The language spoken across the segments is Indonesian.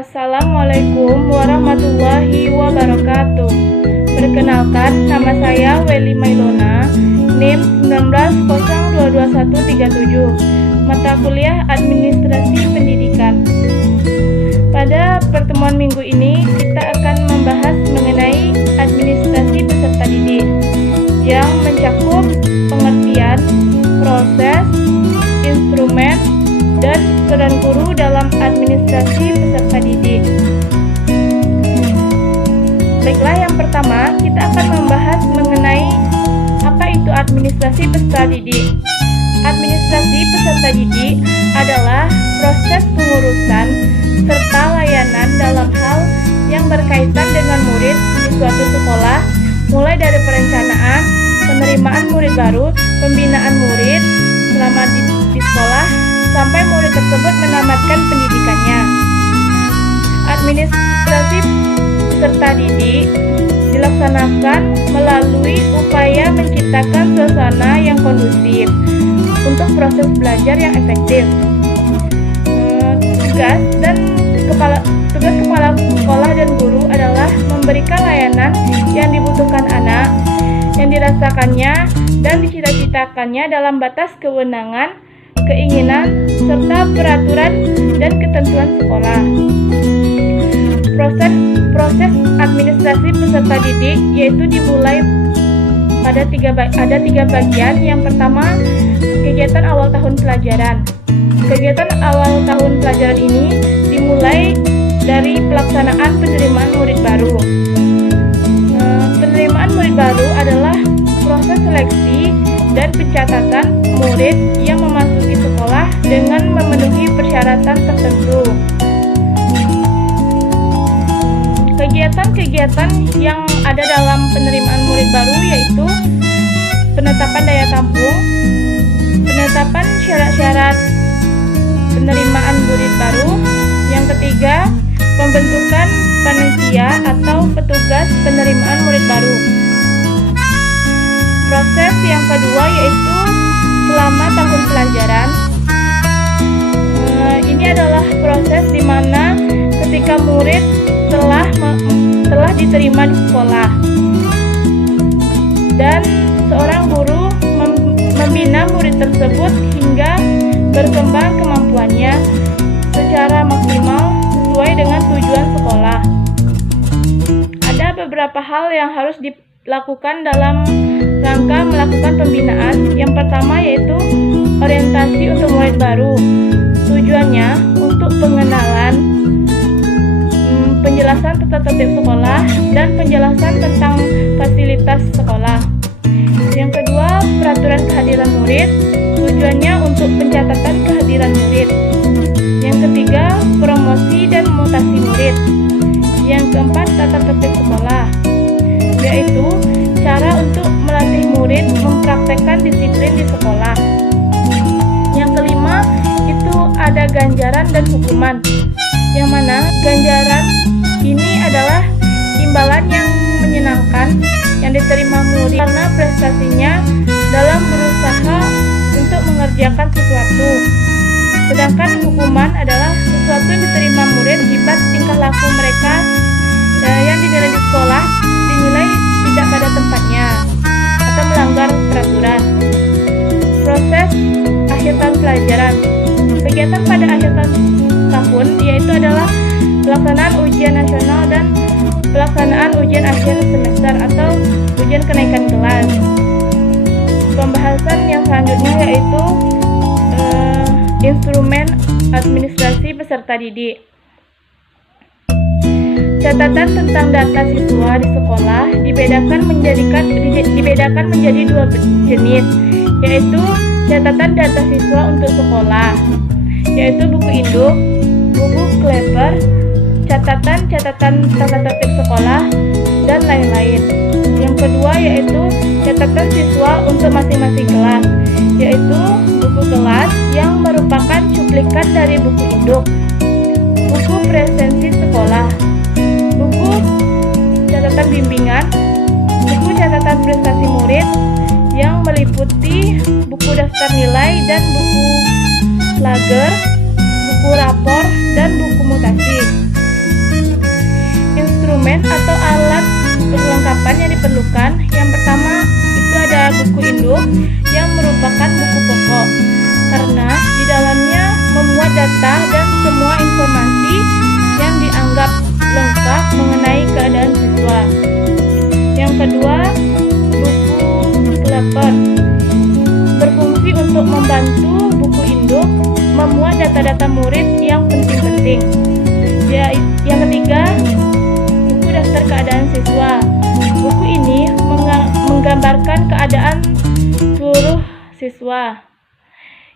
Assalamualaikum warahmatullahi wabarakatuh. Perkenalkan, nama saya Weli Mailona, NIM 1902137, mata kuliah Administrasi Pendidikan. Pada pertemuan minggu ini, kita akan membahas mengenai administrasi peserta didik yang mencakup pengertian, proses, instrumen, dan peran guru dalam administrasi peserta didik. Baiklah, yang pertama kita akan membahas mengenai apa itu administrasi peserta didik. Administrasi peserta didik adalah proses pengurusan serta layanan dalam hal yang berkaitan dengan murid di suatu sekolah, mulai dari perencanaan, penerimaan murid baru, pembinaan murid selama di sekolah, sampai murid tersebut menamatkan pendidikannya. Administrasi peserta didik dilaksanakan melalui upaya menciptakan suasana yang kondusif untuk proses belajar yang efektif. Tugas kepala sekolah dan guru adalah memberikan layanan yang dibutuhkan anak, yang dirasakannya dan dicita-citakannya dalam batas kewenangan, keinginan, serta peraturan dan ketentuan sekolah. Proses administrasi peserta didik yaitu dimulai pada ada tiga bagian. Yang pertama, kegiatan awal tahun pelajaran. Kegiatan awal tahun pelajaran ini dimulai dari pelaksanaan penerimaan murid baru. Penerimaan murid baru adalah proses seleksi dan pencatatan murid yang memasuki sekolah dengan memenuhi persyaratan tertentu. Kegiatan-kegiatan yang ada dalam penerimaan murid baru yaitu penetapan daya tampung, penetapan syarat-syarat penerimaan murid baru. Yang ketiga, pembentukan panitia atau petugas penerimaan murid baru. Proses yang kedua yaitu selama tahun pelajaran. Ini adalah proses di mana ketika murid telah diterima di sekolah dan seorang guru membina murid tersebut hingga berkembang kemampuannya secara maksimal sesuai dengan tujuan sekolah. Ada beberapa hal yang harus dilakukan dalam rangka melakukan pembinaan. Yang pertama yaitu orientasi untuk murid baru. Tujuannya untuk pengenalan, penjelasan tata tertib sekolah, dan penjelasan tentang fasilitas sekolah. Yang kedua, peraturan kehadiran murid. Tujuannya untuk pencatatan kehadiran murid. Yang ketiga, promosi dan mutasi murid. Yang keempat, tata tertib sekolah, yaitu cara untuk melatih murid mempraktekkan disiplin di sekolah. Yang kelima, itu ada ganjaran dan hukuman, yang mana ganjaran ini adalah imbalan yang menyenangkan yang diterima murid karena prestasinya dalam berusaha untuk mengerjakan sesuatu. Sedangkan hukuman adalah sesuatu yang diterima murid akibat tingkah laku mereka yang dinilai di sekolah dinilai tidak pada tempatnya atau melanggar peraturan. Proses akhir tahun pelajaran. Kegiatan pada akhir tahun yaitu adalah pelaksanaan ujian nasional dan pelaksanaan ujian akhir semester atau ujian kenaikan kelas. Pembahasan yang selanjutnya yaitu instrumen administrasi peserta didik. Catatan tentang data siswa di sekolah dibedakan menjadi dua jenis, yaitu catatan data siswa untuk sekolah, yaitu buku induk, buku kleber, catatan tata tertib sekolah, dan lain-lain. Yang kedua yaitu catatan siswa untuk masing-masing kelas, yaitu buku kelas yang merupakan cuplikan dari buku induk, buku presensi sekolah, buku catatan bimbingan, buku catatan prestasi murid yang meliputi buku daftar nilai dan buku lager, buku rapor, dan buku mutasi. didahulukan. Yang pertama itu ada buku induk yang merupakan buku pokok, karena di dalamnya memuat data dan semua informasi yang dianggap lengkap mengenai keadaan siswa. Yang kedua, buku Clapper berfungsi untuk membantu buku induk memuat data-data murid yang penting-penting. Yang ketiga, buku daftar keadaan siswa. Buku ini menggambarkan keadaan seluruh siswa.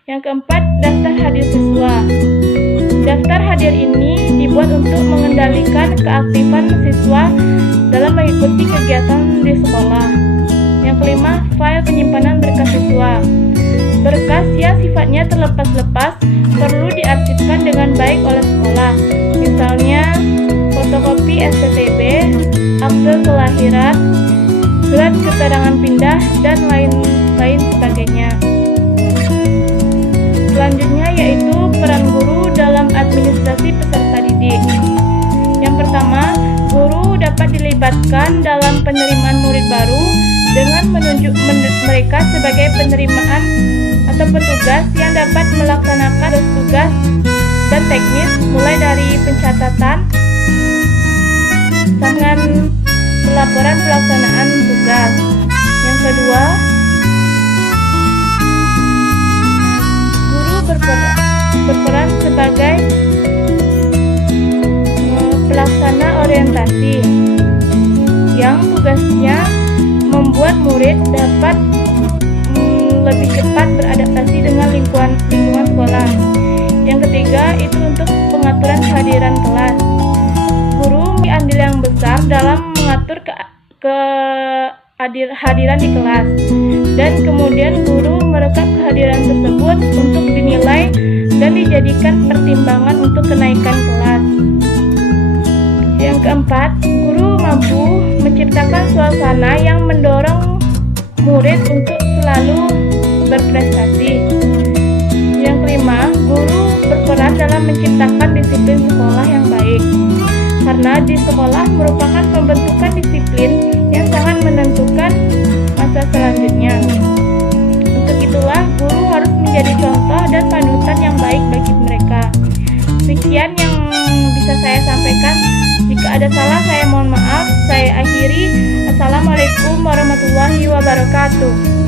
Yang keempat, daftar hadir siswa. Daftar hadir ini dibuat untuk mengendalikan keaktifan siswa dalam mengikuti kegiatan di sekolah. Yang kelima, file penyimpanan berkas siswa. Berkas yang sifatnya terlepas-lepas perlu diarsipkan dengan baik oleh sekolah. Misalnya, fotokopi STTB, akte kelahiran, surat keterangan pindah, dan lain-lain sebagainya. Selanjutnya yaitu peran guru dalam administrasi peserta didik. Yang pertama, guru dapat dilibatkan dalam penerimaan murid baru dengan menunjuk mereka sebagai penerimaan atau petugas yang dapat melaksanakan tugas dan teknis mulai dari pencatatan sampai pelaporan pelaksanaan tugas. Yang kedua, guru berperan sebagai pelaksana orientasi yang tugasnya membuat murid dapat lebih cepat beradaptasi dengan lingkungan sekolah. Yang ketiga, itu untuk pengaturan kehadiran kelas. Guru memiliki andil yang besar dalam mengatur kehadiran di kelas, dan kemudian guru merekam kehadiran tersebut untuk dinilai dan dijadikan pertimbangan untuk kenaikan kelas. Yang keempat, guru mampu menciptakan suasana yang mendorong murid untuk selalu berprestasi. Yang kelima, guru berperan dalam menciptakan disiplin sekolah yang baik, karena di sekolah merupakan pembentukan disiplin yang sangat menentukan masa selanjutnya. Untuk itulah, guru harus menjadi contoh dan panutan yang baik bagi mereka. Sekian yang bisa saya sampaikan. Jika ada salah, saya mohon maaf. Saya akhiri. Assalamualaikum warahmatullahi wabarakatuh.